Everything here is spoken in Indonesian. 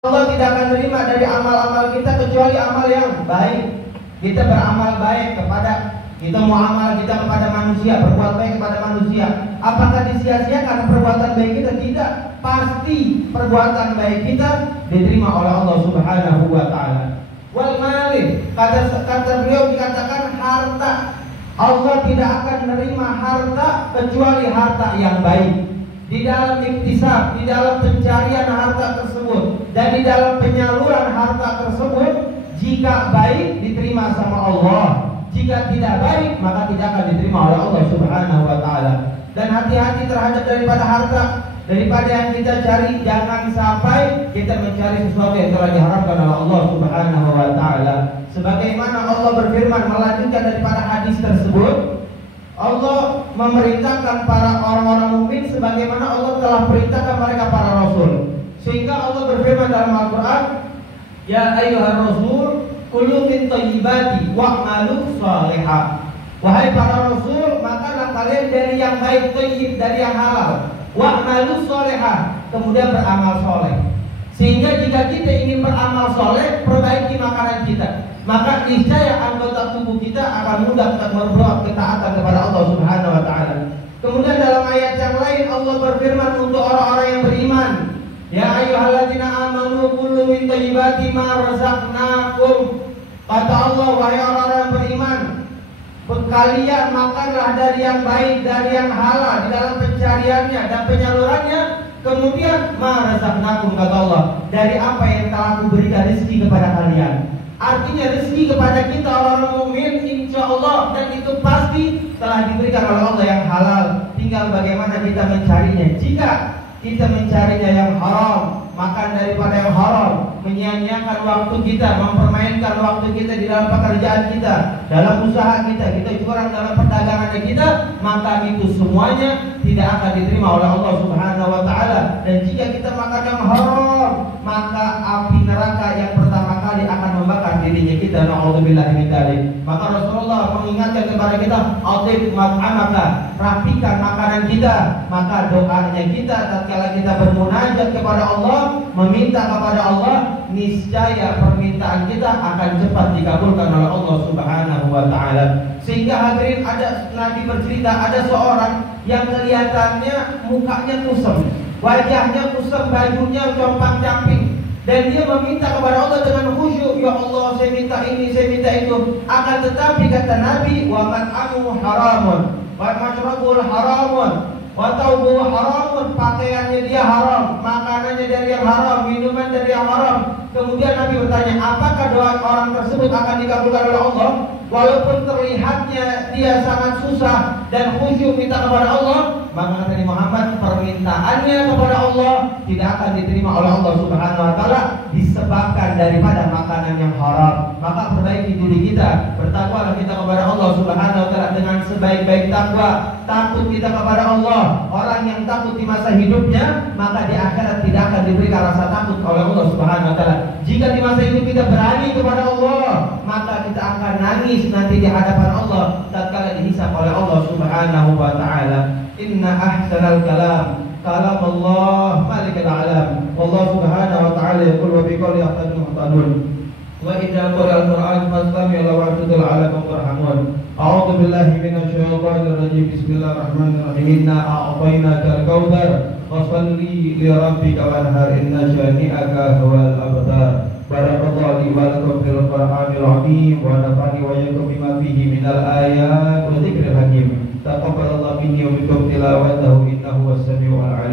Allah tidak akan terima dari amal-amal kita kecuali amal yang baik. Kita beramal baik kita muamalah kita kepada manusia, berbuat baik kepada manusia. Apakah disia-siakan perbuatan baik kita? Tidak. Pasti perbuatan baik kita diterima oleh Allah Subhanahu wa taala. Wal malin, kata beliau dikatakan harta. Allah tidak akan menerima harta kecuali harta yang baik. Di dalam iktisab, di dalam pencarian harta tersebut dan di dalam penyaluran harta tersebut, jika baik diterima sama Allah, jika tidak baik maka tidak akan diterima oleh Allah Subhanahu wa taala. Dan hati-hati terhadap daripada harta, daripada yang kita cari, jangan sampai kita mencari sesuatu yang telah diharamkan oleh Allah Subhanahu wa taala. Sebagaimana Allah berfirman melanjutkan daripada hadis tersebut, Allah memerintahkan para orang-orang mukmin sebagaimana Allah telah perintahkan mereka para rasul. Sehingga Allah berfirman dalam Al-Qur'an, "Ya ayyuhar rasul, kulu min thayyibati wa'malu shalihah." Wahai para rasul, makanlah kalian dari yang baik, thayyib, dari yang halal. Wa'malu shalihah, kemudian beramal soleh. Sehingga jika kita ingin beramal soleh, perbaiki makanan kita, maka niscaya anggota tubuh kita akan mudah berbuat ketaatan kepada Allah Subhanahu wa taala. Kemudian dalam ayat yang lain Allah berfirman untuk orang-orang yang beriman, "Ya ayyuhalladzina amanu kulu min thayyibati ma razaqnakum." Kata Allah, wahai orang-orang yang beriman, kalian makanlah dari yang baik, dari yang halal di dalam pencariannya dan penyalurannya. Kemudian ma razaqnakum, kata Allah, dari apa yang telah Aku berikan rezeki kepada kalian. Artinya rezeki kepada kita orang-orang mukmin insya Allah, dan itu pasti telah diberikan oleh Allah yang halal. Tinggal bagaimana kita mencarinya. Jika kita mencarinya yang haram, makan daripada yang haram, menyia-nyiakan waktu kita, mempermainkan waktu kita di dalam pekerjaan kita, dalam usaha kita curang dalam perdagangan kita, maka itu semuanya tidak akan diterima oleh Allah Subhanahu wa taala. Dan jika kita makan yang haram, maka api neraka yang pertama kali akan membakar dirinya kita. Na'udzubillah min dzalik. Maka Rasulullah mengingatkan kepada kita, "Atib mat'amaka," rapikan makanan kita. Maka doanya kita tatkala kita bermunajat kepada Allah, meminta kepada Allah, niscaya permintaan kita akan cepat dikabulkan oleh Allah Subhanahu wa taala. Sehingga hadirin, ada Nabi bercerita, ada seorang yang kelihatannya mukanya kusam, wajahnya kusam, bajunya compang-camping, dan dia meminta kepada Allah dengan khusyuk, "Ya Allah, saya minta ini, saya minta itu." Akan tetapi kata Nabi, "Wa mat'amuhu haramun, wa mashrabuhu haramun, wa thawbuhu haramun." Pakaiannya dia haram, makanannya dari yang haram, minuman dari yang haram. Kemudian Nabi bertanya, apakah doa orang tersebut akan dikabulkan oleh Allah? Walaupun terlihatnya dia sangat susah dan khusyuk minta kepada Allah, maka kata Muhammad, permintaannya kepada Allah tidak akan diterima oleh Allah Subhanahu wa taala disebabkan daripada makanan yang haram. Maka perbaiki diri kita, bertakwalah kita kepada Allah Subhanahu wa taala dengan sebaik-baik takwa. Takut kita kepada Allah. Orang yang takut di masa hidupnya, maka di akhirat tidak akan diberikan rasa takut oleh Allah Subhanahu wa taala. Jika di masa hidup kita berani kepada Allah, maka kita akan nangis nanti di hadapan Allah tatkala dihisab oleh Allah Subhanahu wa taala. Inna ahsanal kalam kalam Allah malikul alam. Allah Subhanahu wa taala yaqul wa biqouli ahsanul muhtadun. Wa idza qira'al Qur'an fastami'u lahu wa'tudu 'alakum turhamun. A'udzu billahi minasyaitonir rajim. Bismillahirrahmanirrahim. Inna a'tainakal kautsar fashalli li rabbika wanhar inna syani'aka huwal abtar. Barakallahu li wa lakum fil Qur'anil 'azim wa nafa'ani wa iyyakum bima fihi minal ayat wa dzikril hakim. Taqabbalallahu minni wa minkum tilawatahu innahu was-sami'ul 'alim.